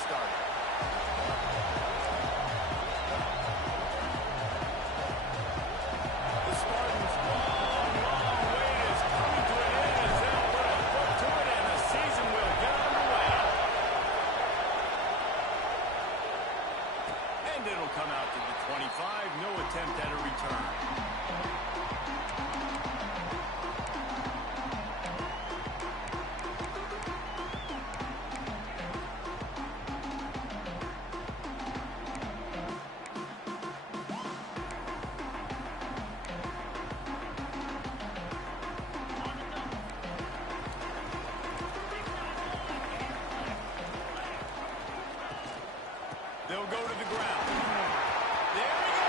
started. The Spartans' long, long wait is coming to an end as they'll put a foot to it and the season will get underway. And it'll come out to the 25. No attempt at a return. They'll go to the ground. There we go.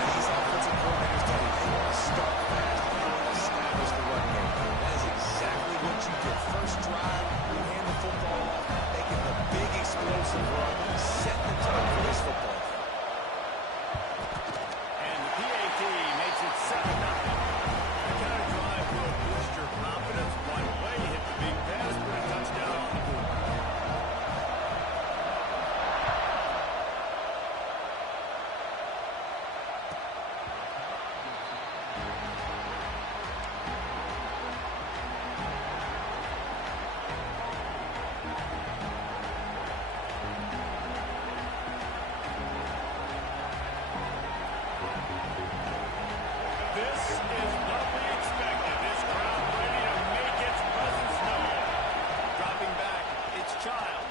These offensive coordinators tell you they want to start fast and establish the run game. That is exactly what you did. First drive, you hand the football off, making the big explosive run, setting the tone for this football. Makes it 7-0. The counter drive will boost your confidence. One way, hit the big pass, put a touchdown on the board. This is what we expected. This crowd ready to make its presence known. Dropping back, it's Child.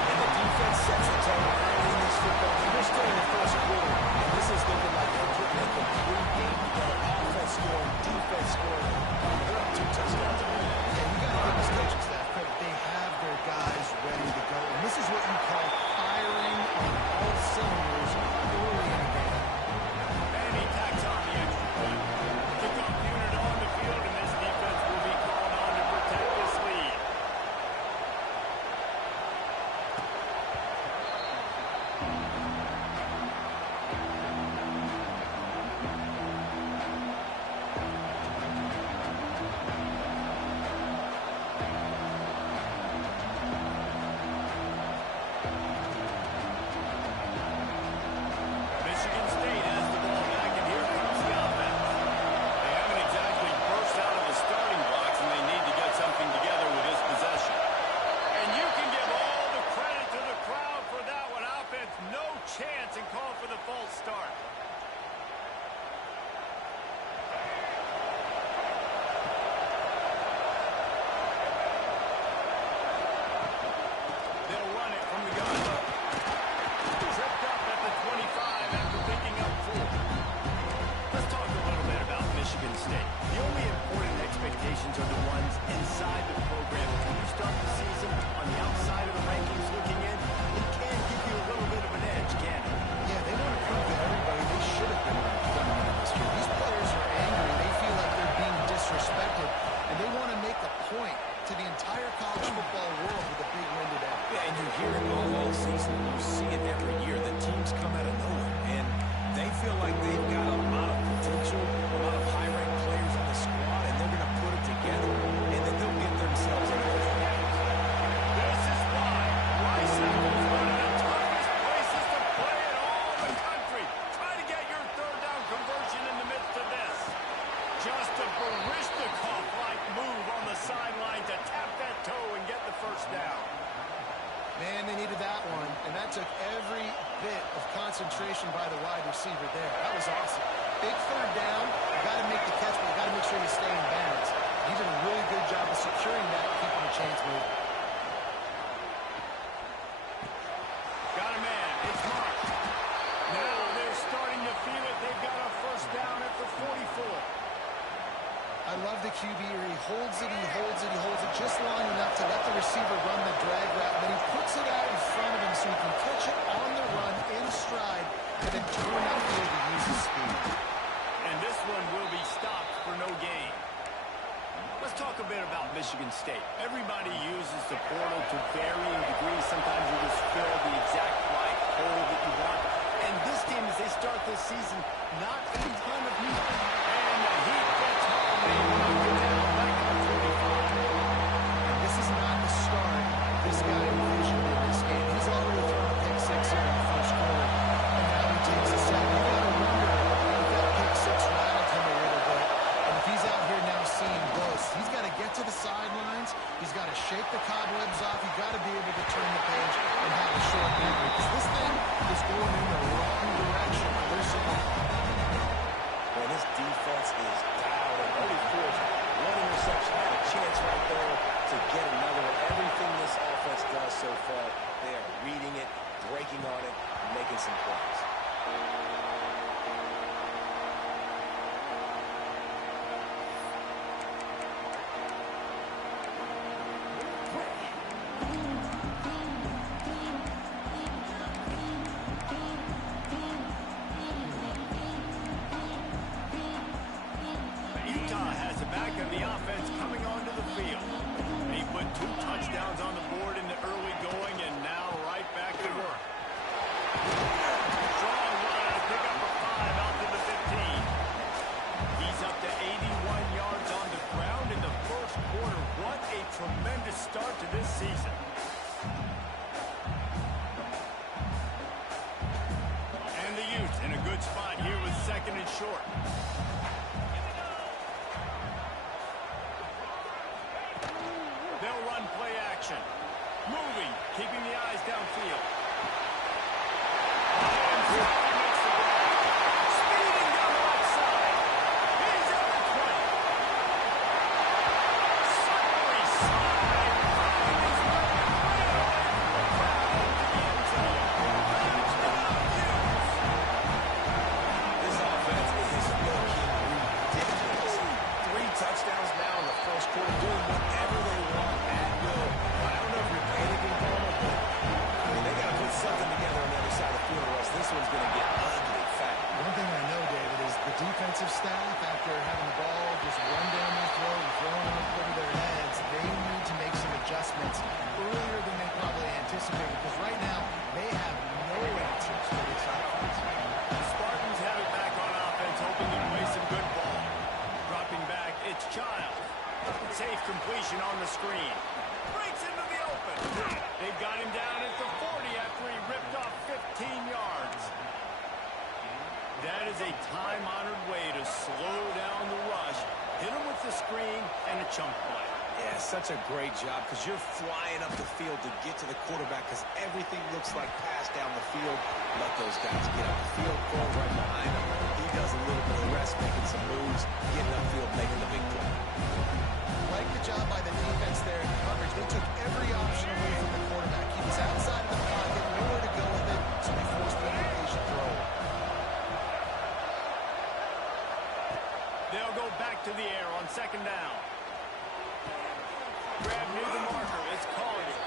And the defense sets the tone early in this football game. They're still in the first quarter, and this is looking like they're putting a complete game together. Offense scoring, defense scoring. They're up 2 touchdowns. Yeah, you got to give this coaching staff credit. They have their guys ready to go. And this is what you call firing on all cylinders early in a game. And he tacks on the extra point. Kickoff unit on the field, and this defense will be called on to protect this lead. Michigan State has the ball back, and here comes the offense. They haven't exactly burst out of the starting blocks, and they need to get something together with this possession. And you can give all the credit to the crowd for that one. Offense, no chance, and call for the false start. They'll run it from the gun. Tripped up at the 25 after picking up 4. Let's talk a little bit about Michigan State. The only important expectations are the ones inside the program. When you start the season on the outside of the rankings looking in, it can give you a little bit of an edge, can it? Yeah, they want to prove to everybody they should have been ranked this year. These players are angry. They feel like they're being disrespected, and they want to make a point to the entire college football world with a big win today. Yeah, and you hear it all season. You see it every year. The teams come out of nowhere, and they feel like they've got a lot of potential, a lot of high-ranked players on the squad, and they're going to put it together, and then they'll get themselves in those games. This is why Rice is one of the toughest places to play in all the country. Try to get your third down conversion in the midst of this. Just a Baryshnikov-like move on the sideline to tap that toe and get the first down. Man, they needed that one, and that took every bit of concentration by the wide receiver there. That was awesome. Big third down. You got to make the catch, but you got to make sure you stay in bounds. He did a really good job of securing that and keeping the chains moving. Got a man. It's Mark. Now they're starting to feel it. They've got a first down at the 44. I love the QB here. He holds it, he holds it, he holds it just long enough to let the receiver run the drag route. And then he puts it out in front of him so he can catch it on the run in stride and then turn upfield to use his bit about Michigan State. Everybody uses the portal to varying degrees. Sometimes you just fill the exact right hole that you want. And this team, as they start this season, not a ton of new. And the Heat gets home. They knock it down back to the 45. This is not the start this guy envisioned in this game. He's already thrown a pick six here in the first quarter, and now he takes a sack. You got to wonder if that pick six rattled him a little bit. And if he's out here now seeing ghosts, he's got to get to the sidelines. He's got to shake the cobwebs off. You've got to be able to turn the page and have a short memory, because this thing is going in the wrong direction. They're sitting. Well, this defense is dialed and only forced one interception. Had a chance right there to get another one. Everything this offense does so far, they are reading it, breaking on it, and making some plays. Utah has the back of the offense coming onto the field. He put 2 touchdowns on the board in the early going, and now right back to work. Strong run to pick up a 5 out to the 15. He's up to 81 yards on the ground in the first quarter. What a tremendous start to this season. And the Utes in a good spot here with 2nd and short. They'll run play action. Moving, keeping the eyes downfield. And he makes the grab. Speeding down the left side. He's at the 20. Suddenly slide. Find his way right away from the crowd into the end zone. Touchdown, Utes. This offense is looking ridiculous. 3 touchdowns now in the first quarter, doing whatever they want at will. I don't know if you're panicking for them, but I mean, they got to put something together on the other side of the field, or else this one's going to get ugly fast. One thing I know, David, is the defensive staff, after having the ball just run down their throat and thrown up over their heads, they need to make some adjustments earlier than they probably anticipated, because right now they have no answers for this offense. The Spartans have it back on offense, hoping to play some good ball. Dropping back, it's Child. Safe completion on the screen. Breaks into the open. They've got him down at the 40 after he ripped off 15 yards. That is a time-honored way to slow down the rush. Hit him with the screen and a chunk play. Yeah, such a great job, because you're flying up the field to get to the quarterback, because everything looks like pass down the field. Let those guys get up the field, throw right behind him. He does a little bit of rest, making some moves, getting upfield, making the big play. Like the job by the defense there in coverage. They took every option away from the quarterback. He was outside of the pocket, nowhere to go with it, so they forced the impatient throw. They'll go back to the air on 2nd down. Grab near the marker. It's Collier.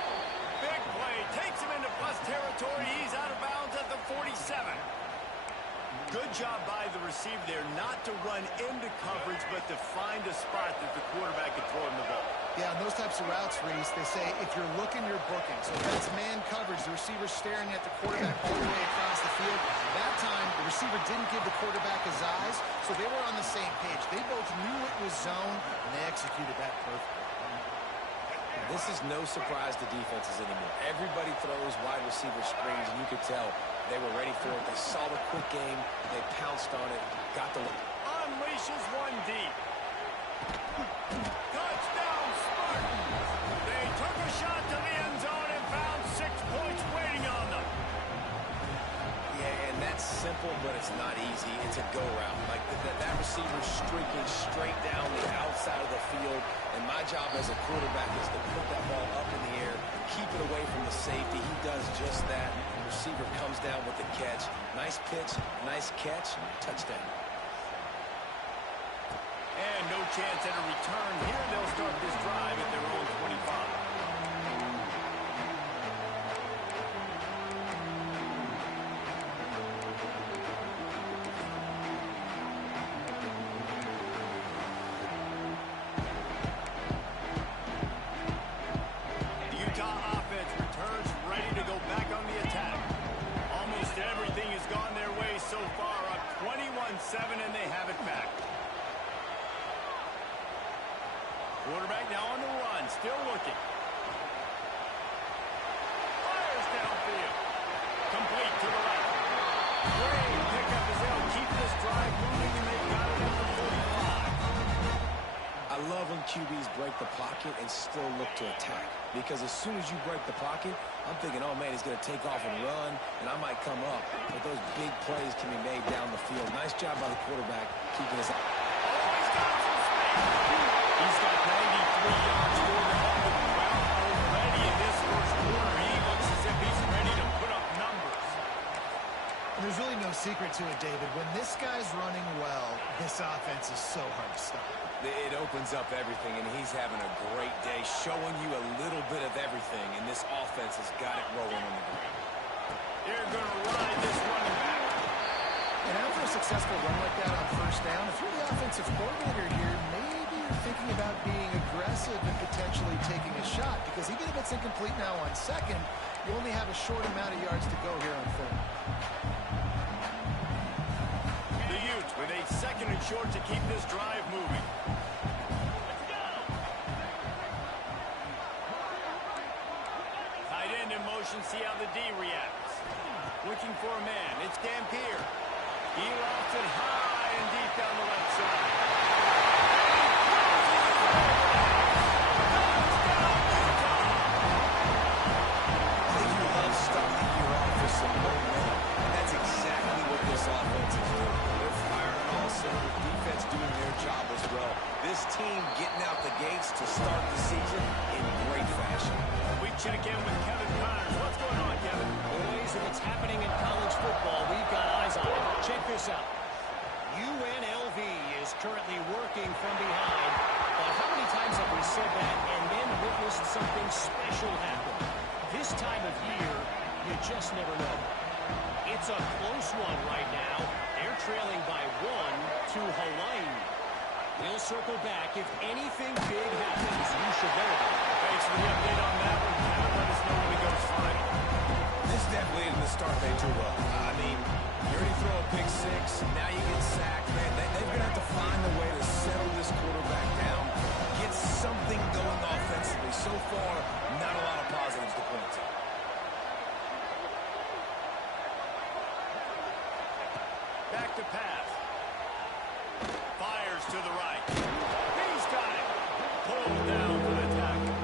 Big play. Takes him into plus territory. He's out of bounds at the 47. Good job by the receiver there not to run into coverage, but to find a spot that the quarterback could throw him the ball. Yeah, on those types of routes, Reese, they say if you're looking, you're booking. So if that's man coverage, the receiver's staring at the quarterback all the way across the field. That time, the receiver didn't give the quarterback his eyes, so they were on the same page. They both knew it was zone, and they executed that perfectly. This is no surprise to defenses anymore. Everybody throws wide receiver screens, and you could tell they were ready for it. They saw the quick game. They pounced on it, got the lead. Unleashes one deep. Touchdown, Spartans! They took a shot to the end zone and found 6 points waiting on them. Yeah, and that's simple, but it's not easy. It's a go route. Like that receiver's streaking straight down the outside of the field, and my job as a quarterback is to put that ball up in the air, keep it away from the safety. He does just that. The receiver comes down with the catch. Nice pitch, nice catch, touchdown. And no chance at a return here. They'll start this drive at their own 25. 7, and they have it back. Quarterback now on the run, still looking. Fires downfield. Complete to the left. Great pickup as they'll keep this drive moving, and they've got it at the 45. I love when QBs break the pocket and still look to attack. Because as soon as you break the pocket, I'm thinking, oh, man, he's going to take off and run, and I might come up. But those big plays can be made down the field. Nice job by the quarterback keeping his eye. Oh, he's got some space. He's got 93 yards scored on the ground already in this first quarter. He looks as if he's ready to put up numbers. There's really no secret to it, David. When this guy's running well, this offense is so hard to stop. It opens up everything, and he's having a great day, showing you a little bit of everything, and this offense has got it rolling on the ground. They're going to ride this running back. And after a successful run like that on first down, if you're the offensive coordinator here, maybe you're thinking about being aggressive and potentially taking a shot, because even if it's incomplete now on second, you only have a short amount of yards to go here on third. The Utes with a 2nd and short to keep this drive moving. Tight end in motion, see how the D reacts. Looking for a man, it's Dampier. He lofts it high and deep down the left side. I think you love starting the year off with some momentum, and that's exactly what this offense is doing. They're firing on all cylinders, defense doing their job as well. This team getting out the gates to start the season in great fashion. We check in with Kevin Connors. What's going on, Kevin? Boys, if it's happening in college football, we've got eyes on it. Check this out. UNLV is currently working from behind, but how many times have we said that and then witnessed something special happen? This time of year, you just never know. It's a close one right now. They're trailing by 1 to Hawaii. We'll circle back. If anything big happens, you should know about it. Thanks for the update on that one, Kevin. Let us know when it goes final. This definitely isn't the start they drew up. I mean, you already throw a pick six, now you get sacked. Man, they're going to have to find a way to settle this quarterback down, get something going offensively. So far, not a lot of positives to point to. Back to pass. Fires to the right. He's got it. Pulled down for the tackle.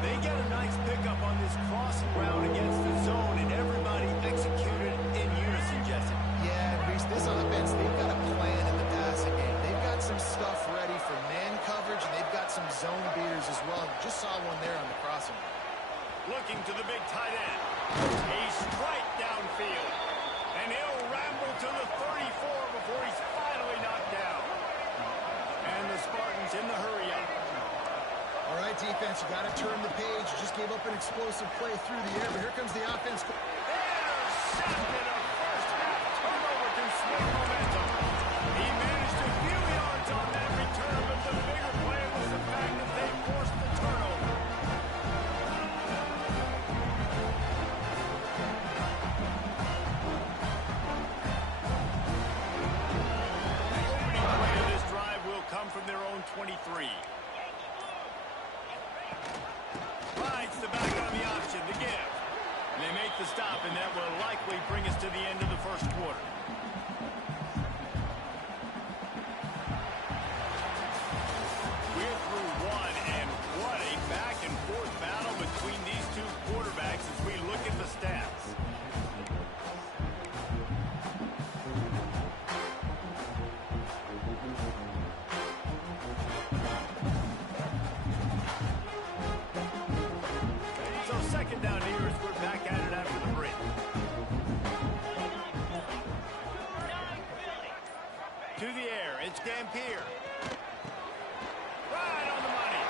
They get a nice pickup on this crossing route against the zone, and everybody executed in unison, Jesse. Yeah, and Reese, this offense, they've got a plan in the passing game. They've got some stuff ready for man coverage, and they've got some zone beaters as well. Just saw one there on the crossing. Looking to the big tight end. A strike downfield. And he'll ramble to the 34 before he's finally knocked down. And the Spartans in the hurry up. All right, defense, you got to turn the page. You just gave up an explosive play through the air, but here comes the offense. Intercepted. A first half turnover can swing momentum. He managed a few yards on that return, but the bigger play was the fact that they forced the turnover. The opening play of this drive will come from their own 23. Rides the back on the option, the give. And they make the stop, and that will likely bring us to the end of the first quarter. We're through one, and what a back-and-forth battle between these two quarterbacks as we look at the stats. So second down here as we're back at it after the break. To the air, it's Dampier. Right on the money.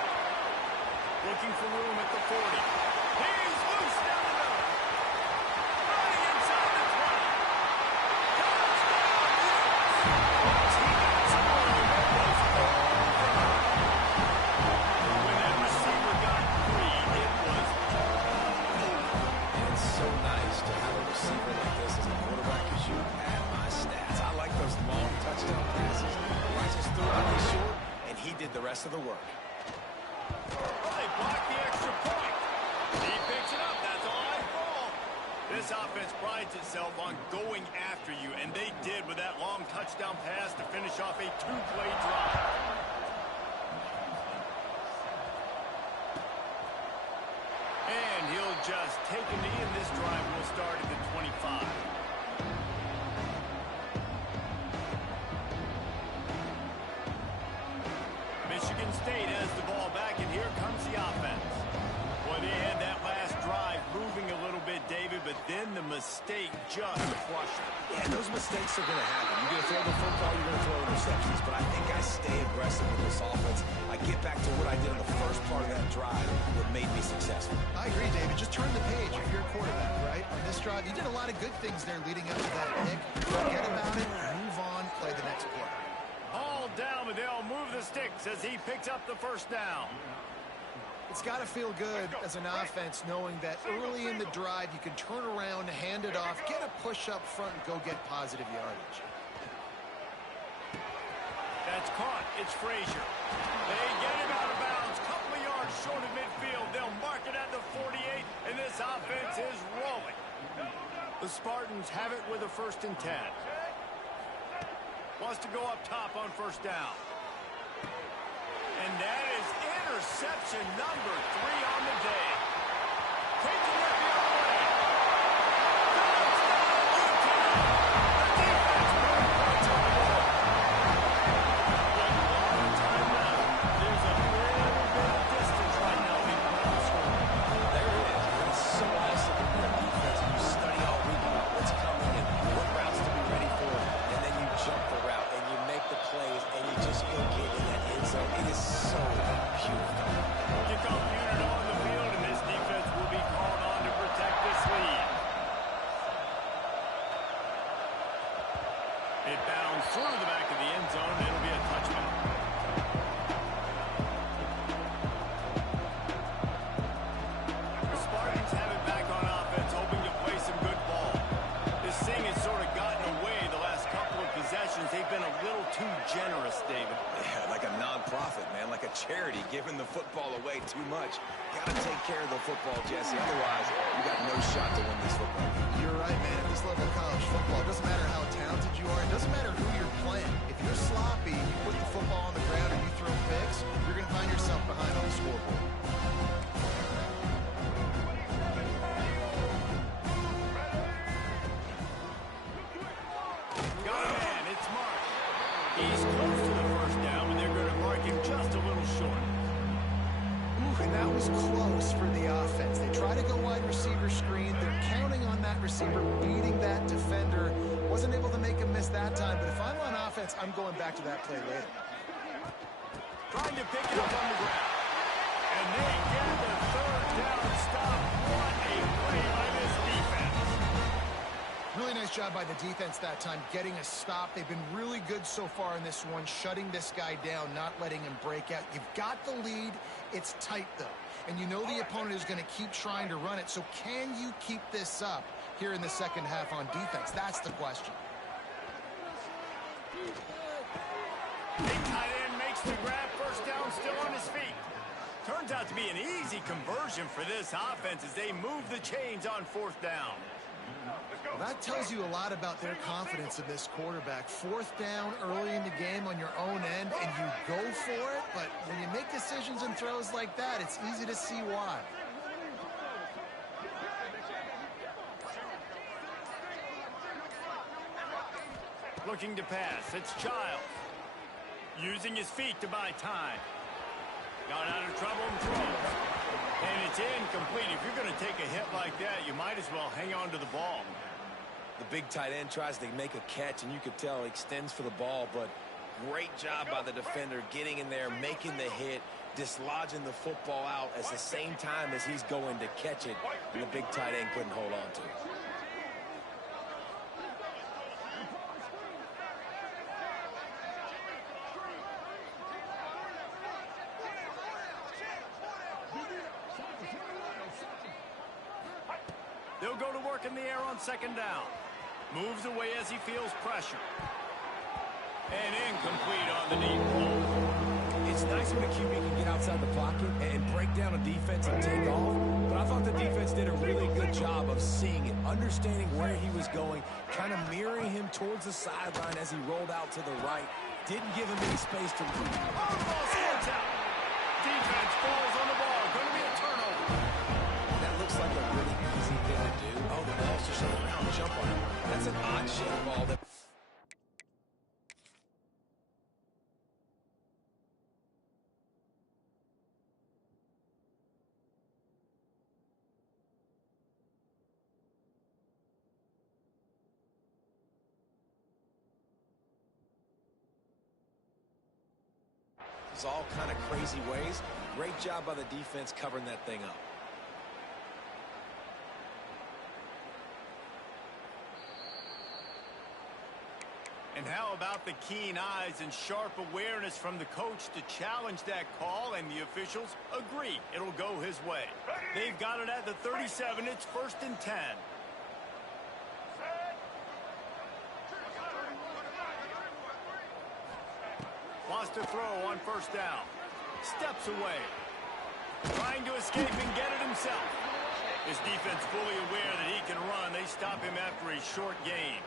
Looking for room at the 40. He's loose down the middle. Running inside the 20. When that receiver got free, it was And it's so nice to have a receiver like this as a quarterback because you add my stats. I like those rest of the work. Well, they blocked the extra point. He picks it up. That's all I call. This offense prides itself on going after you, and they did with that long touchdown pass to finish off a two-play drive. And he'll just take a knee, and this drive will start at the 25. Michigan State has the ball back, and here comes the offense. Boy, they had that last drive moving a little bit, David, but then the mistake just crushed it. Yeah, those mistakes are going to happen. You're going to throw the football, you're going to throw interceptions, but I think I stay aggressive with this offense. I get back to what I did in the first part of that drive that made me successful. I agree, David. Just turn the page if you're a quarterback, right? On this drive, you did a lot of good things there leading up to that pick. Forget about it, move on, play the next play. All down, but they'll move the sticks as he picks up the first down. It's got to feel good as an offense knowing that early in the drive you can turn around, hand it off, get a push up front, and go get positive yardage. That's caught. It's Frazier. They get him out of bounds. Couple of yards short of midfield. They'll mark it at the 48, and this offense is rolling. The Spartans have it with a 1st and 10. Wants to go up top on first down. And that is interception number 3 on the day. Taking it the other way. Touchdown, Utah. The defense put points on the board. With long time left, there's a little bit of distance right now between the score. There it is. It's so nice to look at a defense and you study all week about what's coming and what routes to be ready for, and then you jump the route and you make the plays and you just go get in that end zone. It is so beautiful. Kickoff unit on the field, and this defense will be called on to protect this lead. It bounds through the back of the end zone, and it'll be a touchback. The Spartans have it back on offense, hoping to play some good ball. This thing has sort of gotten away the last couple of possessions. They've been a little too generous, David. Yeah, like a non-profit, man, like a charity giving the football away too much. Got to take care of the football, Jesse. Otherwise, you got no shot to win this football game. You're right, man. At this level of college football, it doesn't matter how talented you are. It doesn't matter who you're playing. If you're sloppy, you put the football on the ground or you throw picks, you're going to find yourself behind on the scoreboard. Got a man. It's Mark. He's close to the first down, but they're going to mark him just a little short. Ooh, and that was close for the offense. They try to go wide receiver screen. They're counting on that receiver beating that defender. Wasn't able to make him miss that time, but if I'm on offense, I'm going back to that play later. Trying to pick it up on the ground. And they get the 3rd down stop. What a play by this defense. Really nice job by the defense that time, getting a stop. They've been really good so far in this one, shutting this guy down, not letting him break out. You've got the lead. It's tight, though. And you know the opponent is going to keep trying to run it. So can you keep this up here in the second half on defense? That's the question. Big tight end makes the grab. First down, still on his feet. Turns out to be an easy conversion for this offense as they move the chains on 4th down. That tells you a lot about their confidence in this quarterback. 4th down early in the game on your own end, and you go for it. But when you make decisions and throws like that, it's easy to see why. Looking to pass. It's Childs. Using his feet to buy time. Got out of trouble and throws. And it's incomplete. If you're going to take a hit like that, you might as well hang on to the ball. The big tight end tries to make a catch, and you could tell he extends for the ball, but great job by the defender getting in there, making the hit, dislodging the football out at the same time as he's going to catch it, and the big tight end couldn't hold on to it. They'll go to work in the air on 2nd down. Moves away as he feels pressure. And incomplete on the deep ball. It's nice when a QB can get outside the pocket and break down a defense and take off, but I thought the defense did a really good job of seeing it, understanding where he was going, kind of mirroring him towards the sideline as he rolled out to the right. Didn't give him any space to move. Oh, the ball slips out. Defense falls on the ball. Going to be a turnover. That looks like a really easy thing to do. Oh, the ball's just around, jump on it. That's an odd shaped ball that... It's all kind of crazy ways. Great job by the defense covering that thing up. And how about the keen eyes and sharp awareness from the coach to challenge that call, and the officials agree it'll go his way. They've got it at the 37. It's 1st and 10. Wants to throw on 1st down. Steps away. Trying to escape and get it himself. His defense fully aware that he can run. They stop him after a short gain.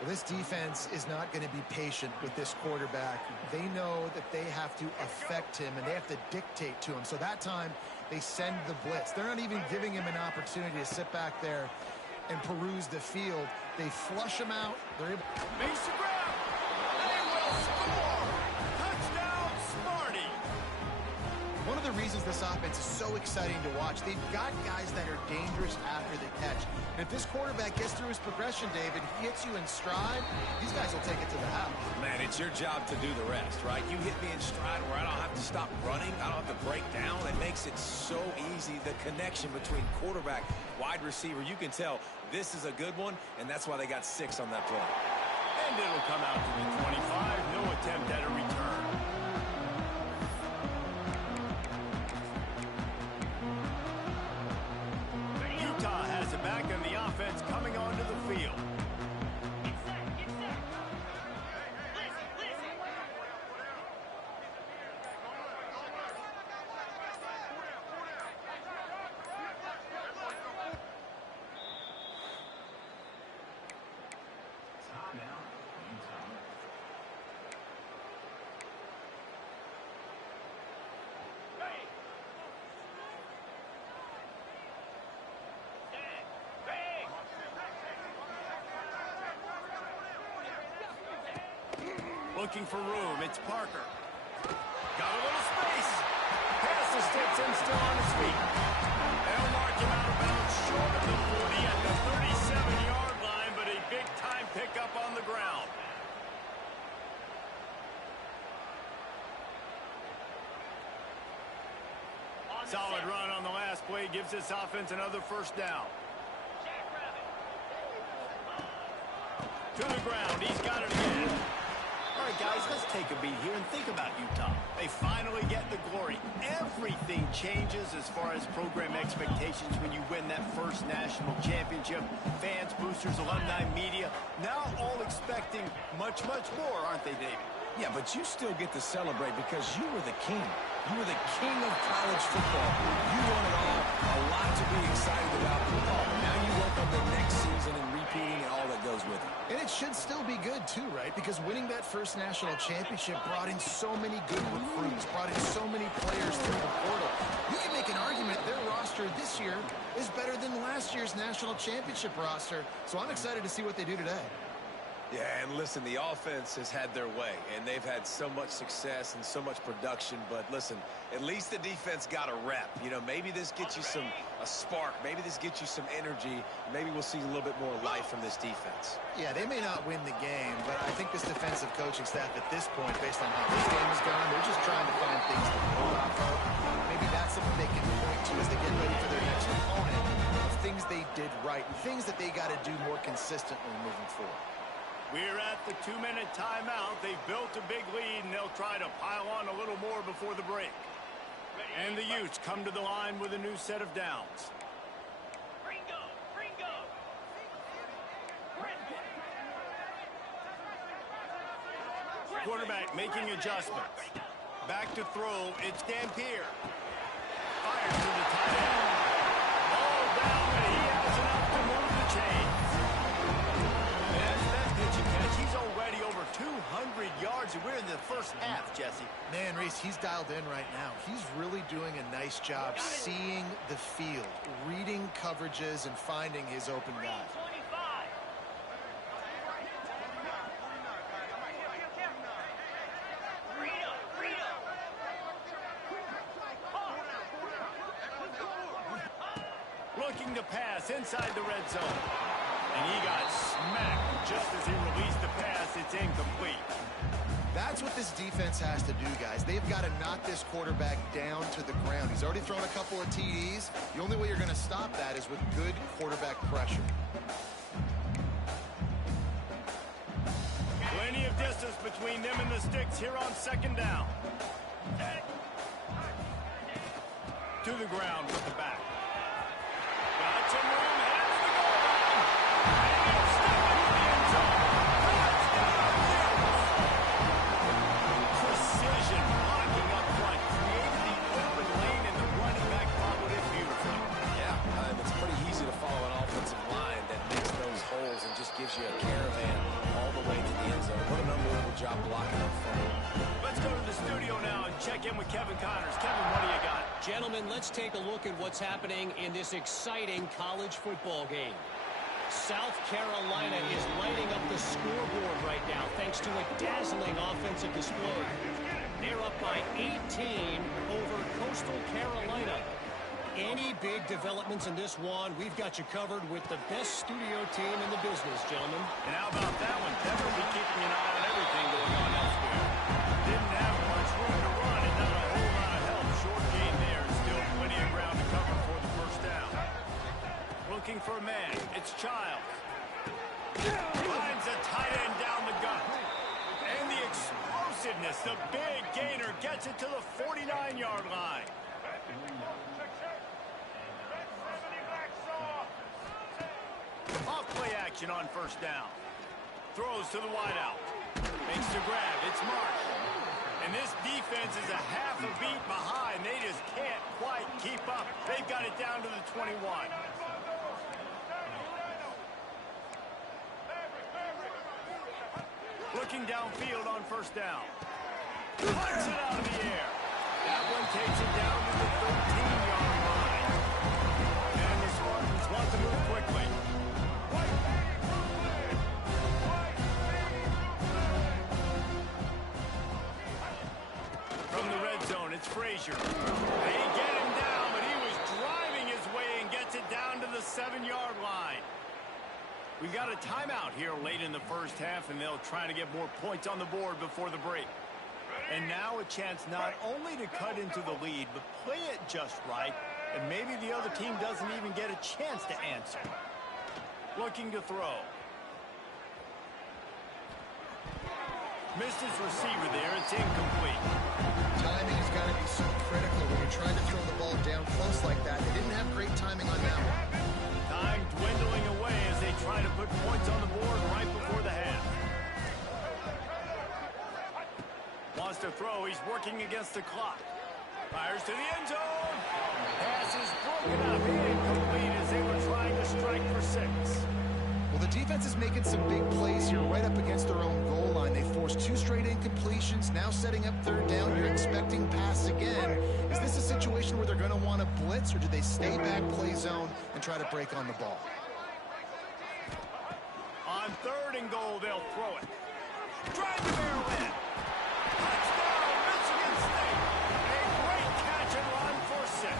Well, this defense is not going to be patient with this quarterback. They know that they have to affect him, and they have to dictate to him. So that time, they send the blitz. They're not even giving him an opportunity to sit back there and peruse the field. They flush him out. They're able... Makes the grab. They will score. Touchdown, Smarty. One of the reasons this offense is so exciting to watch, they've got guys that are dangerous after the catch. And if this quarterback gets through his progression, David, he hits you in stride, these guys will take it to the house. Man, it's your job to do the rest, right? You hit me in stride where I don't have to stop running. I don't have to break down. It makes it so easy. The connection between quarterback, wide receiver, you can tell this is a good one, and that's why they got 6 on that play. And it'll come out to the 25. No attempt at a return. Utah has it back, and the offense coming onto the field. Looking for room. It's Parker. Got a little space. Pass the sticks and still on his feet. They'll mark him out of bounds short of the 40 at the 37-yard line, but a big-time pickup on the ground. Solid run on the last play gives this offense another 1st down. To the ground. He's got it again. All right, guys, let's take a beat here and think about Utah. They finally get the glory. Everything changes as far as program expectations when you win that first national championship. Fans, boosters, alumni, media, now all expecting much, much more, aren't they, David? Yeah, but you still get to celebrate because you were the king. You were the king of college football. You won it all. A lot to be excited about. Now you work on the next season and repeating and all that goes with it. And it should still be good, too, right? Because winning that first national championship brought in so many good recruits, brought in so many players through the portal. You can make an argument their roster this year is better than last year's national championship roster. So I'm excited to see what they do today. Yeah, and listen, the offense has had their way, and they've had so much success and so much production. But listen, at least the defense got a rep. You know, maybe this gets you a spark. Maybe this gets you some energy. Maybe we'll see a little bit more life from this defense. Yeah, they may not win the game, but I think this defensive coaching staff at this point, based on how this game has gone, they're just trying to find things to build off of. Maybe that's something they can point to as they get ready for their next opponent, of things they did right and things that they got to do more consistently moving forward. We're at the 2-minute timeout. They've built a big lead, and they'll try to pile on a little more before the break. And the Utes come to the line with a new set of downs. Quarterback making adjustments. Back to throw. It's Dampier. Fires to the tight end. Ball down, and he has enough to move the chains. That's that pitch and catch. He's already over 200 yards, and we're in the first half, Jesse. Man, Reese, he's dialed in right now. He's really doing a nice job seeing the field, reading coverages, and finding his open guy. Looking to pass inside the red zone. And he got smacked just as he released the pass. It's incomplete. That's what this defense has to do, guys. They've got to knock this quarterback down to the ground. He's already thrown a couple of TDs. The only way you're going to stop that is with good quarterback pressure. Plenty of distance between them and the sticks here on second down. To the ground with the back. Got some room, headed to the goal line. And he'll step into the end zone. Touchdown, Bills! Precision blocking up front. Created the open lane, and the running back followed it beautifully. Yeah, it's pretty easy to follow an offensive line that makes those holes and just gives you a caravan all the way to the end zone. What an unbelievable job blocking up front. Let's go to the studio now and check in with Kevin Connors. Kevin, what do you got? Gentlemen, let's take a look at what's happening in this exciting college football game. South Carolina is lighting up the scoreboard right now thanks to a dazzling offensive display. They're up by 18 over Coastal Carolina. Any big developments in this one, we've got you covered with the best studio team in the business, gentlemen. And how about that one? Kevin will be keeping an eye on everything going on elsewhere. Didn't have much room to run and not a whole lot of help. Short gain there. Still plenty of ground to cover for the first down. Looking for a man. It's Child. Finds a tight end down the gut. And the explosiveness, the big gainer, gets it to the 49-yard line. Off-play action on first down. Throws to the wideout. Makes the grab. It's Marsh. And this defense is a half a beat behind. They just can't quite keep up. They've got it down to the 21. Looking downfield on first down. Punts it out of the air. That one takes it down to the 13-yard line. And the Spartans want to move quickly. From the red zone, it's Frazier. They get him down, but he was driving his way and gets it down to the 7-yard line. We've got a timeout here late in the first half, and they'll try to get more points on the board before the break. And now a chance not only to cut into the lead, but play it just right, and maybe the other team doesn't even get a chance to answer. Looking to throw. Missed his receiver there. It's incomplete. Timing has got to be so critical when you're trying to throw the ball down close like that. They didn't have great timing on that one. Time dwindling away as they try to put points on the board right before the half. Wants to throw. He's working against the clock. Fires to the end zone. Pass is broken up. Incomplete as they were trying to strike for 6. Well, the defense is making some big plays here right up against their own goal line. They forced 2 straight incompletions. Now setting up third down. You're expecting pass again. Is this a situation where they're going to want to blitz, or do they stay back, play zone, and try to break on the ball? On 3rd and goal, they'll throw it. Drive the barrel in. Touchdown, Michigan State. A great catch and run for 6.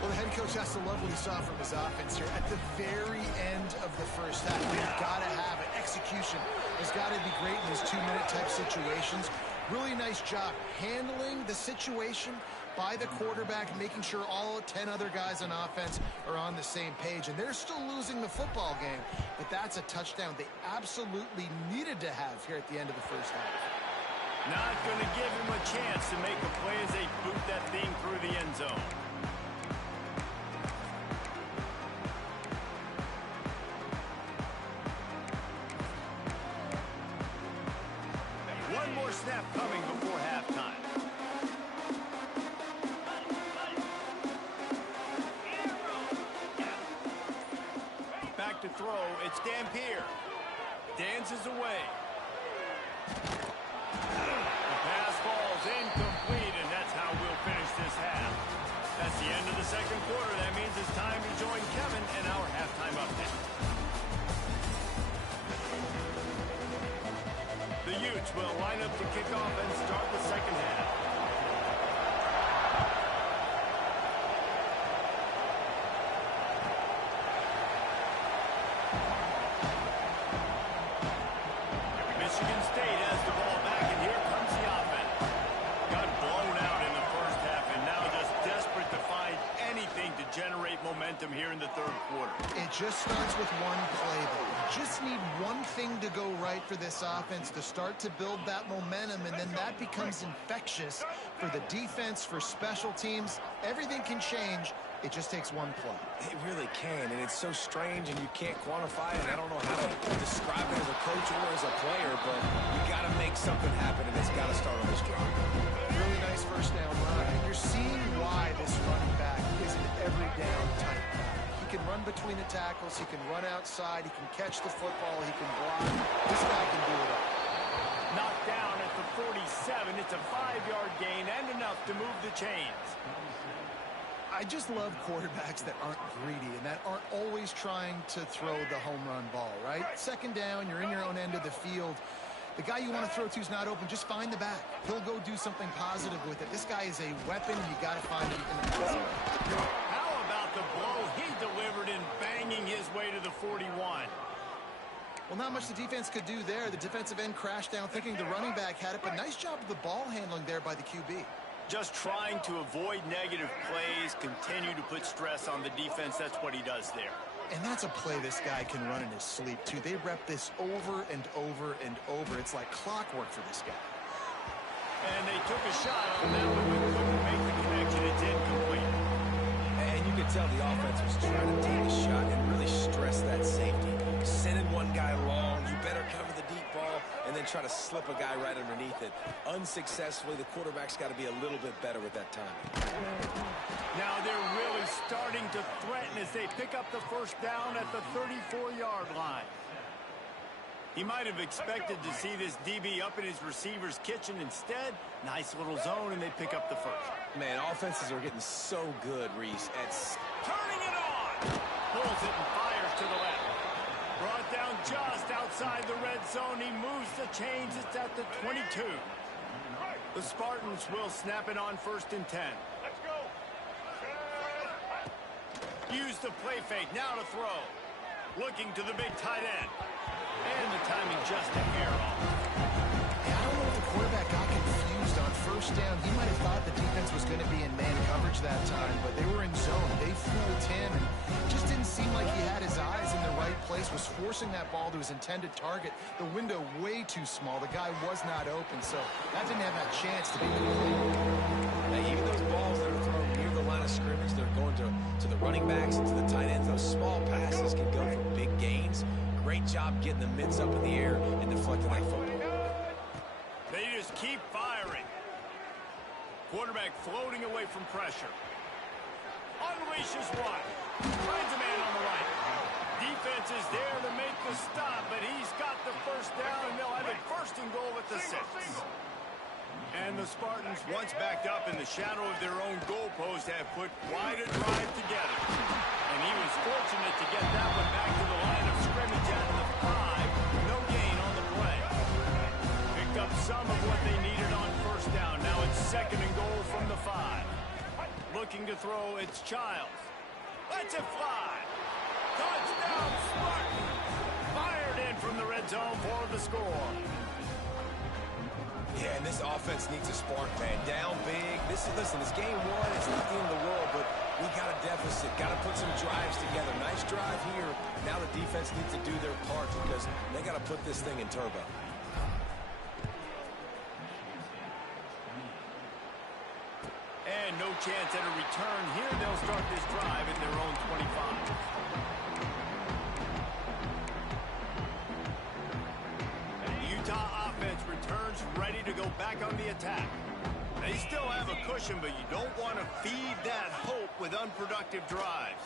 Well, the head coach has to love what he saw from his offense here at the very end of the first half. They've got to have it. Execution has got to be great in these 2-minute type situations. Really nice job handling the situation by the quarterback, making sure all 10 other guys on offense are on the same page. And they're still losing the football game, but that's a touchdown they absolutely needed to have here at the end of the first half. Not going to give him a chance to make a play as they boot that thing through the end zone. One more snap coming before half. It's Dampier. Dances away. The pass falls incomplete, and that's how we'll finish this half. That's the end of the second quarter. That means it's time to join Kevin in our halftime update. The Utes will line up to kick off and start the second half. Michigan State has the ball back, and here comes the offense. Got blown out in the first half, and now just desperate to find anything to generate momentum here in the third quarter. It just starts with one play, though. You just need one thing to go right for this offense to start to build that momentum, and then that becomes infectious for the defense, for special teams. Everything can change. It just takes one play. It really can, and it's so strange, and you can't quantify it. I don't know how to describe it as a coach or as a player, but you got to make something happen, and it's got to start on this drive. Really nice first down run. And you're seeing why this running back is an every down type back. He can run between the tackles. He can run outside. He can catch the football. He can block. This guy can do it all. Knocked down at the 47. It's a 5-yard gain and enough to move the chains. I just love quarterbacks that aren't greedy and that aren't always trying to throw the home run ball, right? Second down, you're in your own end of the field. The guy you want to throw to is not open. Just find the back. He'll go do something positive with it. This guy is a weapon. You got to find him in the position. How about the blow he delivered in banging his way to the 41? Well, not much the defense could do there. The defensive end crashed down thinking the running back had it, but nice job of the ball handling there by the QB. Just trying to avoid negative plays, continue to put stress on the defense. That's what he does there. And that's a play this guy can run in his sleep, too. They rep this over and over and over. It's like clockwork for this guy. And they took a shot on that one, but couldn't make the connection. It's incomplete. And you could tell the offense was trying to take a shot and really stress that safety. Sending one guy long, you better cover the deep ball, and then try to slip a guy right underneath it. Unsuccessfully, the quarterback's got to be a little bit better with that timing. Now they're really starting to threaten as they pick up the first down at the 34-yard line. He might have expected to see this DB up in his receiver's kitchen. Instead, nice little zone, and they pick up the first. Man, offenses are getting so good, Reese, at turning it on. Pulls it and fires to the left. Brought down just outside the red zone. He moves the chains. It's at the 22. The Spartans will snap it on 1st and 10. Let's go. Use the play fake. Now to throw. Looking to the big tight end. And the timing just a hair off. Yeah, I don't know if the quarterback got confused on first down. He might have thought the defense was going to be in man coverage that time, but they were in zone. They fooled him, and it just didn't seem like he had his eyes in the right place, was forcing that ball to his intended target. The window way too small. The guy was not open, so that didn't have that chance to be complete. Now, even those balls that are thrown near the line of scrimmage, they're going to the running backs and to the tight ends. Those small passes can go for big gains. Great job getting the mitts up in the air and deflecting that football. They just keep firing. Quarterback floating away from pressure. Unleashes one. Finds a man on the right. Defense is there to make the stop, but he's got the first down, and they'll have it 1st and goal at the 6. And the Spartans, once backed up in the shadow of their own goalpost, have put quite a drive together. And he was fortunate to get that one back to the line of scrimmage at the 5. No gain on the play. Picked up some of what they needed on first down. Now it's 2nd and goal from the 5. Looking to throw, it's Childs. Lets it fly. Touchdown, Spartans. Fired in from the red zone for the score. Yeah, and this offense needs a spark, man. Down big. Listen, this game won. It's not the end of the world, but we got a deficit. Got to put some drives together. Nice drive here. Now the defense needs to do their part because they got to put this thing in turbo. And no chance at a return here. They'll start this drive at their own 25. Utah offense returns ready to go back on the attack. They still have a cushion, but you don't want to feed that hope with unproductive drives.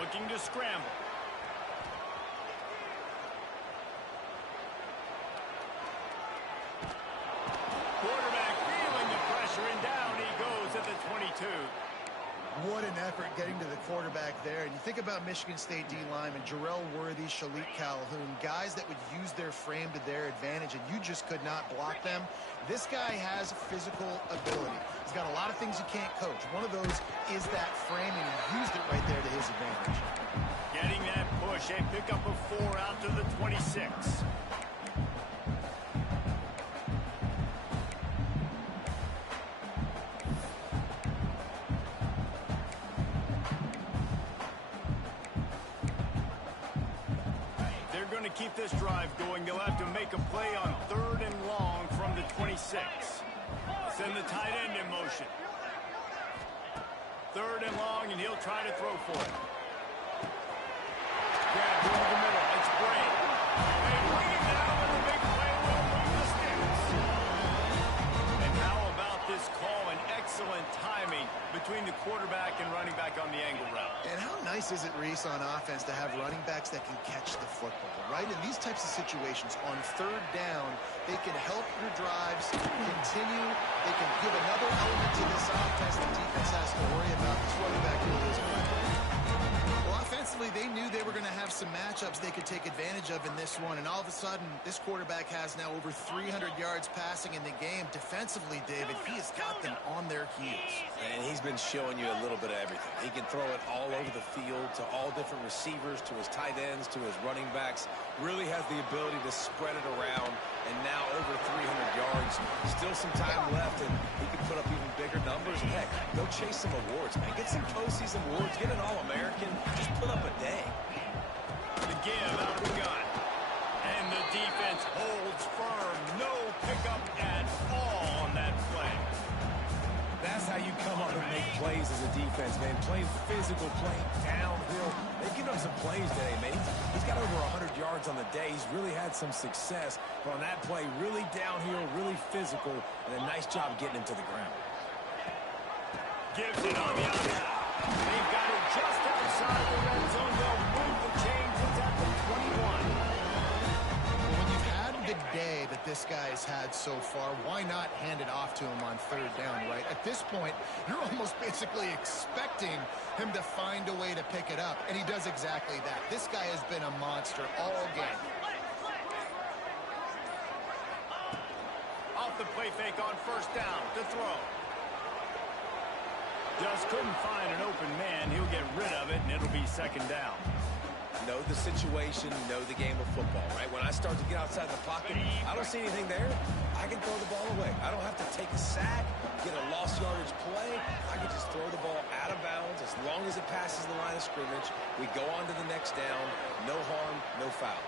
Looking to scramble. What an effort getting to the quarterback there. And you think about Michigan State D linemen, Jarrell Worthy, Shalik Calhoun, guys that would use their frame to their advantage, and you just could not block them. This guy has physical ability. He's got a lot of things you can't coach. One of those is that frame, and he used it right there to his advantage. Getting that push, a pickup of 4 out to the 26. Keep this drive going. They'll have to make a play on 3rd and long from the 26. Send the tight end in motion. 3rd and long, and he'll try to throw for it. Grab over the middle. It's Bray. They bring it down with a big play. Will move the sticks. And how about this call? An excellent timing between the quarterback and running back on the angle route. And how nice is it, Reese, on offense to have running backs that can catch the football, right? In these types of situations, on 3rd down, they can help your drives continue. They can give another element to this offense the defense has to worry about. This running back really is a weapon. Well, offensively, they knew they were going to have some matchups they could take advantage of in this one, and all of a sudden, this quarterback has now over 300 yards passing in the game. Defensively, David, he has got them on their heels. And he's been showing you a little bit of everything. He can throw it all over the field to all different receivers, to his tight ends, to his running backs. Really has the ability to spread it around, and now over 300 yards. Still some time left, and he can put up even bigger numbers. And heck, go chase some awards, man. Get some postseason awards. Get an All-American. Just put up a day. The give out of the gun. And the defense holds firm. No pickup at all on that play. That's how you come up and make plays as a defense, man. Playing physical, playing downhill. They've given him some plays today, man. He's got over 100 yards on the day. He's really had some success. But on that play, really downhill, really physical, and a nice job getting him to the ground. Gives it on the outside. They've got it just outside the red zone. They'll move the chains. It's at the 21. When you've had the day that this guy has had so far, why not hand it off to him on 3rd down, right? At this point, you're almost basically expecting him to find a way to pick it up, and he does exactly that. This guy has been a monster all game. Off the play fake on 1st down to throw. Just couldn't find an open man. He'll get rid of it, and it'll be 2nd down. Know the situation, know the game of football, right? When I start to get outside the pocket, I don't see anything there. I can throw the ball away. I don't have to take a sack, get a lost yardage play. I can just throw the ball out of bounds as long as it passes the line of scrimmage. We go on to the next down. No harm, no foul.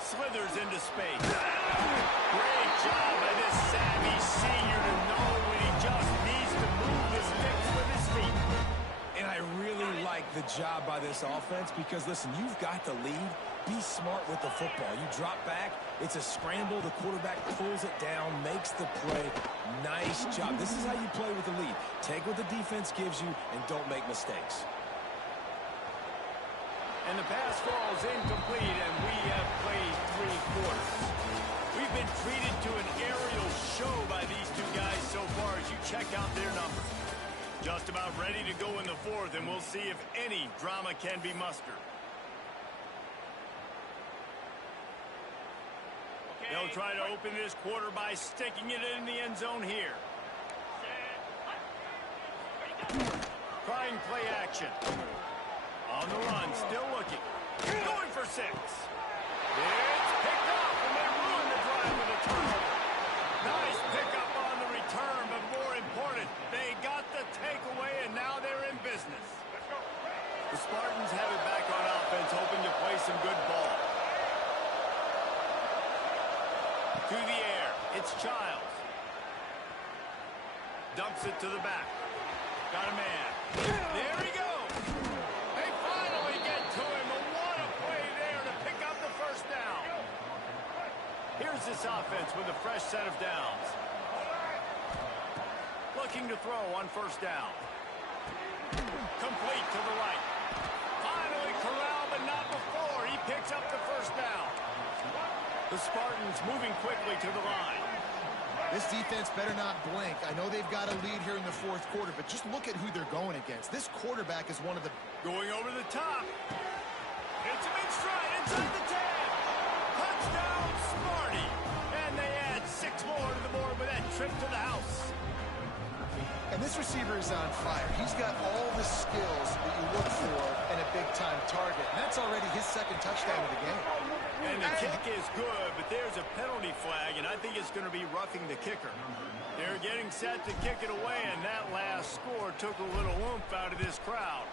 Slithers into space. Great job by this savvy senior to know when he just needs to move the sticks with his feet. And I really like the job by this offense because, listen, you've got the lead. Be smart with the football. You drop back, it's a scramble. The quarterback pulls it down, makes the play. Nice job. This is how you play with the lead. Take what the defense gives you and don't make mistakes. And the pass falls incomplete, and we have played 3 quarters. We've been treated to an aerial show by these two guys so far as you check out their numbers. Just about ready to go in the 4th, and we'll see if any drama can be mustered. They'll try to open this quarter by sticking it in the end zone here. Trying play action. On the run, still looking. Going for 6. It's picked up, and they ruin the drive with a turnover. Nice pickup on the return, but more important, they got the takeaway, and now they're in business. The Spartans have it back on offense, hoping to play some good ball. To the air, it's Childs. Dumps it to the back. Got a man. There he goes. They finally get to him. And what a play there to pick up the 1st down. Here's this offense with a fresh set of downs. Looking to throw on 1st down. Complete to the right. Finally corralled, but not before. He picks up the 1st down. The Spartans moving quickly to the line. This defense better not blink. I know they've got a lead here in the fourth quarter, but just look at who they're going against. This quarterback is one of the... Going over the top. Hits him in stride inside the 10. Touchdown, Smarty. And they add 6 more to the board with that trip to the house. And this receiver is on fire. He's got all the skills that you look for in a big-time target. And that's already his second touchdown of the game. And the kick is good, but there's a penalty flag, and I think it's going to be roughing the kicker. They're getting set to kick it away, and that last score took a little oomph out of this crowd.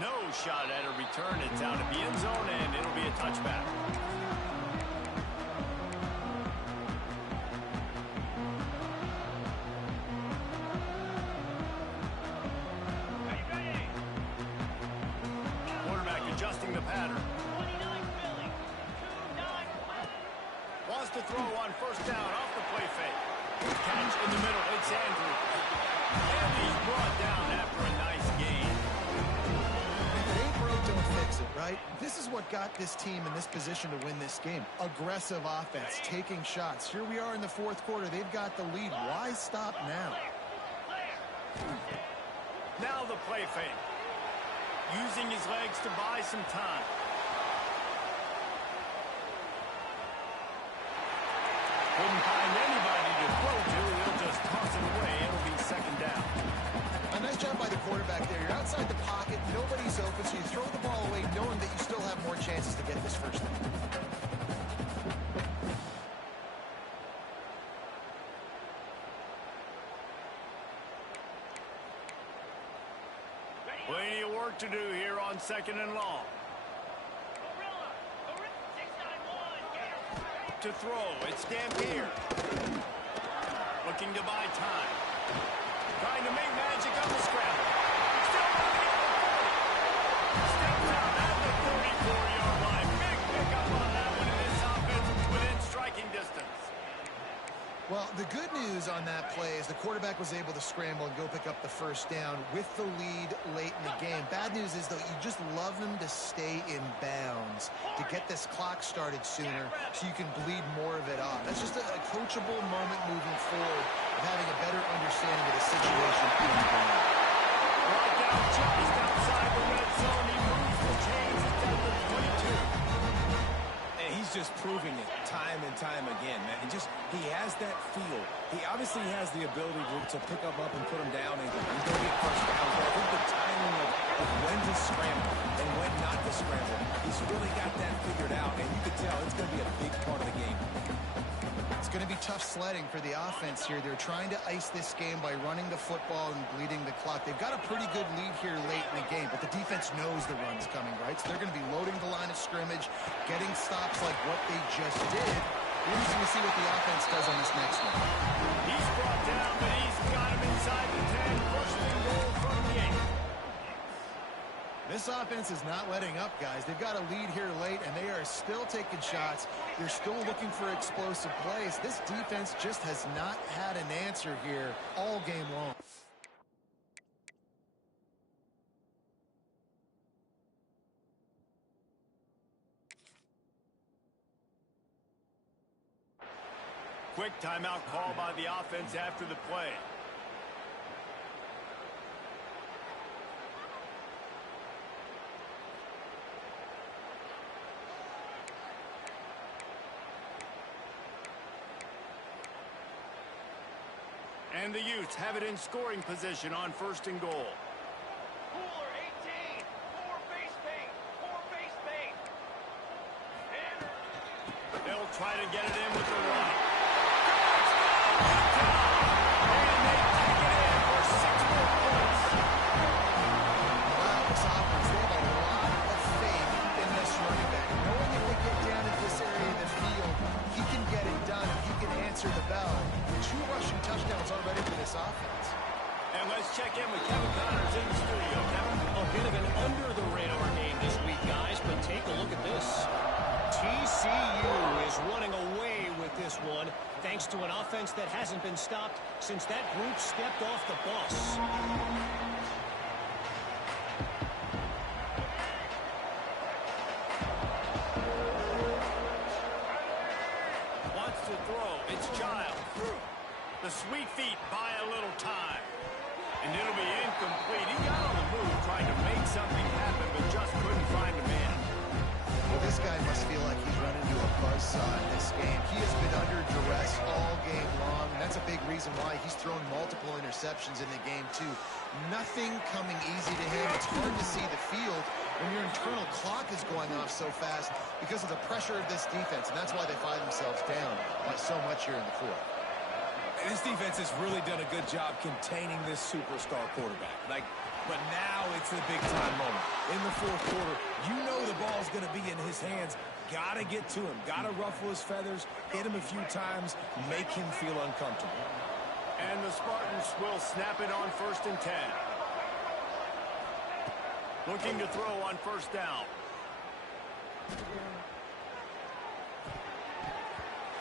No shot at a return. It's out of the end zone, and it'll be a touchback. Adjusting the pattern. Wants to throw on first down off the play fake. Catch in the middle. It's Andrews. And he's brought down after a nice gain. If it ain't broke, don't fix it, right? This is what got this team in this position to win this game. Aggressive offense, taking shots. Here we are in the fourth quarter. They've got the lead. Why stop now? Now the play fake. Using his legs to buy some time. Couldn't find anybody to throw to. He'll just toss it away. It'll be second down. A nice job by the quarterback there. You're outside the pocket. Nobody's open, so you throw the ball away knowing that you still have more chances to get this first down. Plenty of work to do here on second and long. To throw, it's Dampier. Looking to buy time. Trying to make magic on the scramble. Still running at the 40. Steps out at the 34-yard line. Big pickup on that one, and this offense within striking distance. Well, the good news on that play is the quarterback was able to scramble and go pick up the first down with the lead late in the game. Bad news is, though, you just love them to stay in bounds to get this clock started sooner so you can bleed more of it off. That's just a coachable moment moving forward of having a better understanding of the situation in the game. Brought down just outside the red zone. He moves the chains at the 22. He's just proving it time and time again, man. And just, he has that feel. He obviously has the ability to pick up and put him down and go get first down. But I think the timing of when to scramble and when not to scramble, he's really got that figured out. And you can tell it's going to be a big part of the game. It's going to be tough sledding for the offense here. They're trying to ice this game by running the football and bleeding the clock. They've got a pretty good lead here late in the game, but the defense knows the run's coming, right? So they're going to be loading the line of scrimmage, getting stops like what they just did. Interesting to see what the offense does on this next one. He's brought down, but he's got him inside the 10. First and goal from the 8. This offense is not letting up, guys. They've got a lead here late, and they are still taking shots. They're still looking for explosive plays. This defense just has not had an answer here all game long. Quick timeout call by the offense after the play. And the Utes have it in scoring position on first and goal. Cooler 18, 4 base paint, 4 base paint. They'll try to get it in with the run. And they take it in for 6 more points. Wow, this offense, they have a lot of faith in this running back. Knowing if they get down into this area of the field, he can get it done and he can answer the bell. 2 rushing touchdowns already for this offense. And let's check in with Kevin Connors in the studio. Kevin? A bit of an under-the-radar game this week, guys, but take a look at this. TCU is running away with this one, thanks to an offense that hasn't been stopped since that group stepped off the bus. made something happen, but just couldn't find a man. Well, this guy must feel like he's run into a buzzsaw in this game. He has been under duress all game long, and that's a big reason why he's thrown multiple interceptions in the game, too. Nothing coming easy to him. It's hard to see the field when your internal clock is going off so fast because of the pressure of this defense, and that's why they find themselves down by so much here in the fourth. And this defense has really done a good job containing this superstar quarterback. But now it's the big-time moment. In the fourth quarter, you know the ball's going to be in his hands. Got to get to him. Got to ruffle his feathers, hit him a few times, make him feel uncomfortable. And the Spartans will snap it on 1st and 10. Looking to throw on 1st down.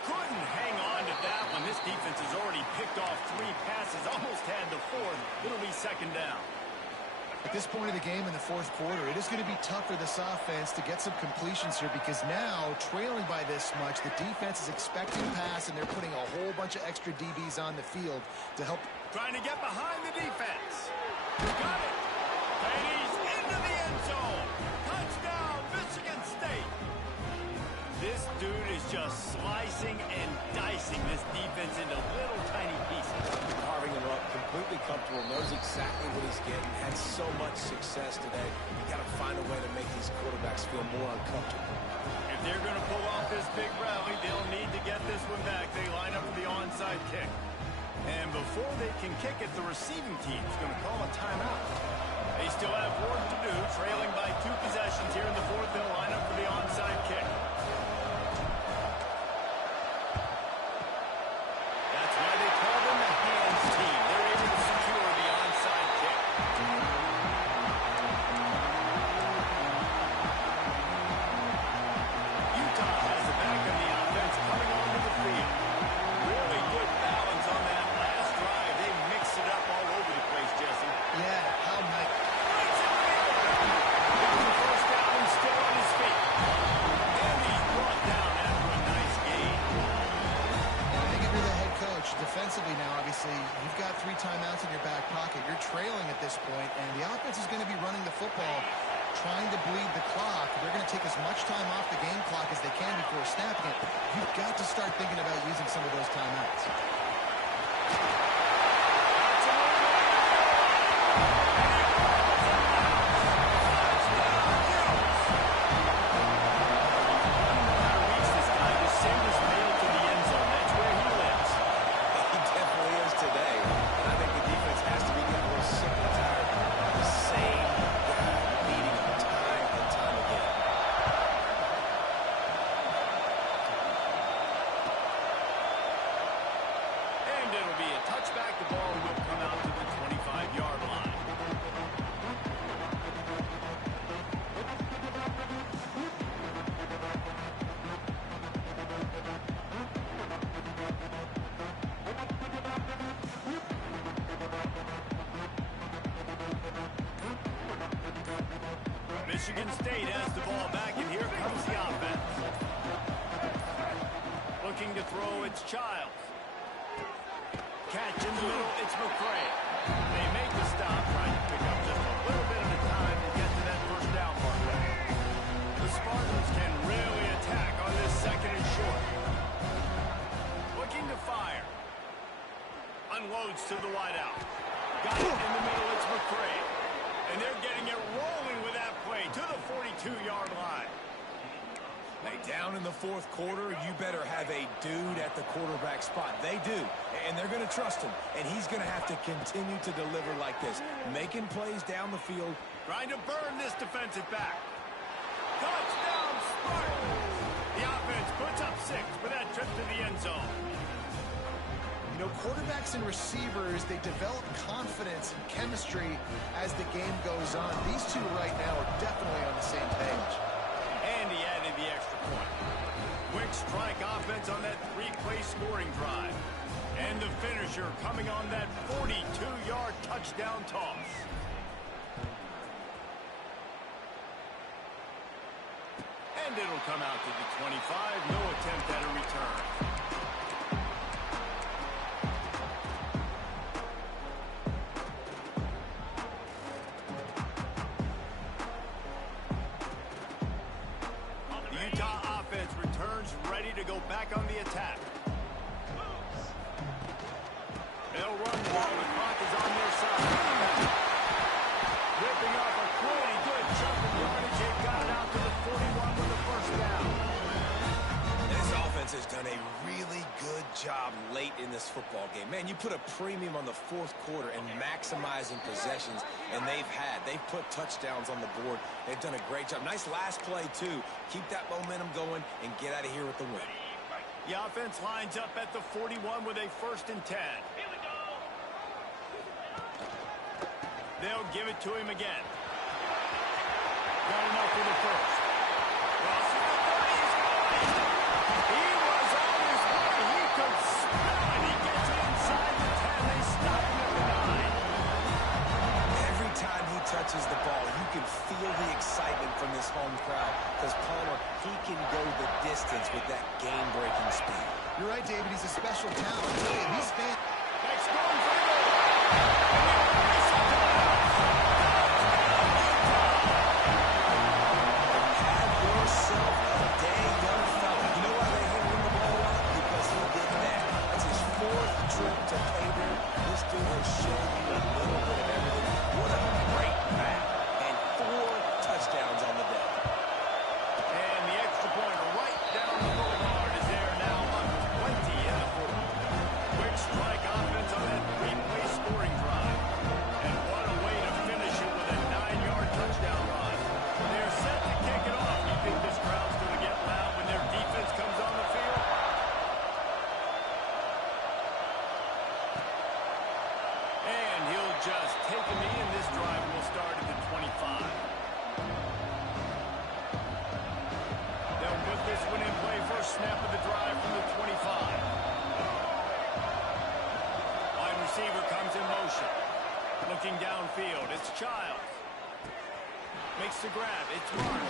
Couldn't hang on to that one. This defense has already picked off 3 passes, almost had the 4th. It'll be 2nd down. At this point of the game in the fourth quarter, it is going to be tough for this offense to get some completions here because now, trailing by this much, the defense is expecting pass, and they're putting a whole bunch of extra DBs on the field to help. Trying to get behind the defense. Got it. And he's into the end zone. Touchdown, Michigan State. This dude is just slicing and dicing this defense into little tiny pieces. Carving him up, completely comfortable, knows exactly what he's getting, had so much success today. You got to find a way to make these quarterbacks feel more uncomfortable. If they're going to pull off this big rally, they'll need to get this one back. They line up for the onside kick. And before they can kick it, the receiving team's going to call a timeout. They still have work to do, trailing by 2 possessions here in the fourth. They'll line up for the onside kick. That's why they call them the hands team. They're able to secure the onside kick. Utah has it back in the offense coming onto the field. Really good balance on that last drive. They mix it up all over the place, Jesse. Yeah, how nice. First down and still on his feet. And he's brought down after a nice gain. And I think if you're the head coach, defensively now, obviously, you've got 3 timeouts in your back pocket. You're trailing at this point, and the offense is going to be running the football, trying to bleed the clock. They're going to take as much time off the game clock as they can before snapping it. You've got to start thinking about using some of those timeouts. Reach this guy to send his mail to the end zone. That's where he lives. He definitely is today. And I think the defense has to be getting a little sick and tired of the same guy beating him time and time again. And it'll be a touchback. The ball will come out to the 25-yard line. Michigan State has the ball back, and here comes the offense. Looking to throw, it's Childs. Catch in the middle, it's McCray. They make the stop, trying to pick up just a little bit at a time to get to that first down marker. The Spartans can really attack on this 2nd and short. Looking to fire. Unloads to the wideout. Got it in the middle, it's McCray. And they're getting it rolling with that play to the 42-yard line. Hey, down in the fourth quarter, you better have a dude at the quarterback spot. They do, and they're going to trust him, and he's going to have to continue to deliver like this, making plays down the field. Trying to burn this defensive back. Touchdown, Spartans! The offense puts up 6 for that trip to the end zone. You know, quarterbacks and receivers, they develop confidence and chemistry as the game goes on. These two right now are definitely on the same page. And he added the extra point. Quick strike offense on that 3-play scoring drive. And the finisher coming on that 42-yard touchdown toss. And it'll come out to the 25. No attempt at a return. go back on the attack. They'll run the ball. The clock is on their side. Ripping off a pretty good chunk of yardage. They got it out to the 41 with the first down. This offense has done a really good job late in this football game. Man, you put a premium on the fourth quarter and maximizing possessions, and they've put touchdowns on the board. They've done a great job. Nice last play, too. Keep that momentum going and get out of here with the win. The offense lines up at the 41 with a 1st and 10. They'll give it to him again. Got enough for the first. Crosses the 30. He's going. He was on his way. He could smell it. He gets inside the 10. They stop him at the 9. Every time he touches the ball, you can feel the excitement from this home crowd because Palmer, he can go the distance with that game-breaking speed. You're right, David. He's a special talent. He's fantastic. Next going for the goal. Yourself a day, young fella. You know why they hit him the ball up? Because he did that. That's his 4th trip to pay dirt. This dude has shown you a little bit of everything. What a great back. And 4 touchdowns on the day. And the extra point right down the boulevard is there now on 20 in the 4th. Quick strike offense on that 3-play scoring drive. And what a way to finish it with a 9-yard touchdown run. They're set to kick it off. You think this crowd's going to get loud when their defense comes on the field? And he'll just take a knee, and this drive will start at the 25. They'll put this one in play. First snap of the drive from the 25. Wide receiver comes in motion. Looking downfield. It's Childs. Makes the grab. It's Martin.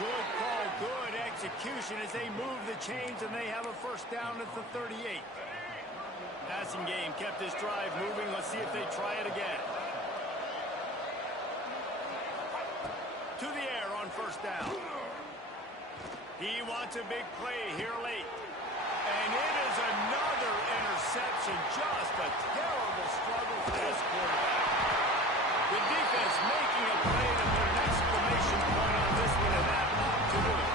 Good call, good execution as they move the chains, and they have a first down at the 38. Passing game kept this drive moving. Let's see if they try it again. To the air on first down. He wants a big play here late. And it is another interception. Just a terrible struggle for this quarterback. The defense making a play to put an exclamation point on this one, and that ought to do it.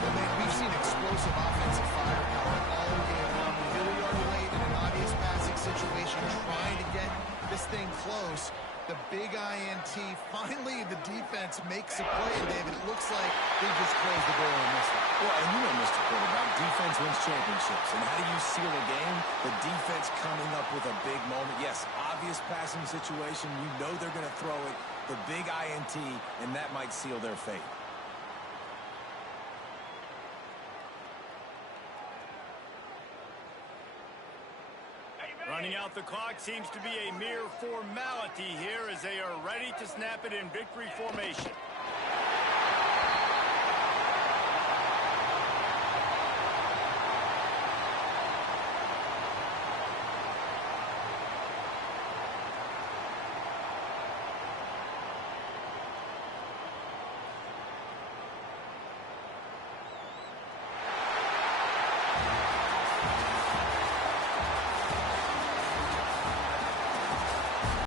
Well, man, we've seen explosive offensive firepower all game long. Here we are late in an obvious passing situation, trying to get this thing close. The big INT. Finally, the defense makes a play, and David, it looks like they just closed the door on this one. Well, and you know, Mr. Quarterback, defense wins championships. And how do you seal a game? The defense coming up with a big moment. Yes, obvious passing situation. You know they're going to throw it. The big INT, and that might seal their fate. Running out the clock seems to be a mere formality here as they are ready to snap it in victory formation.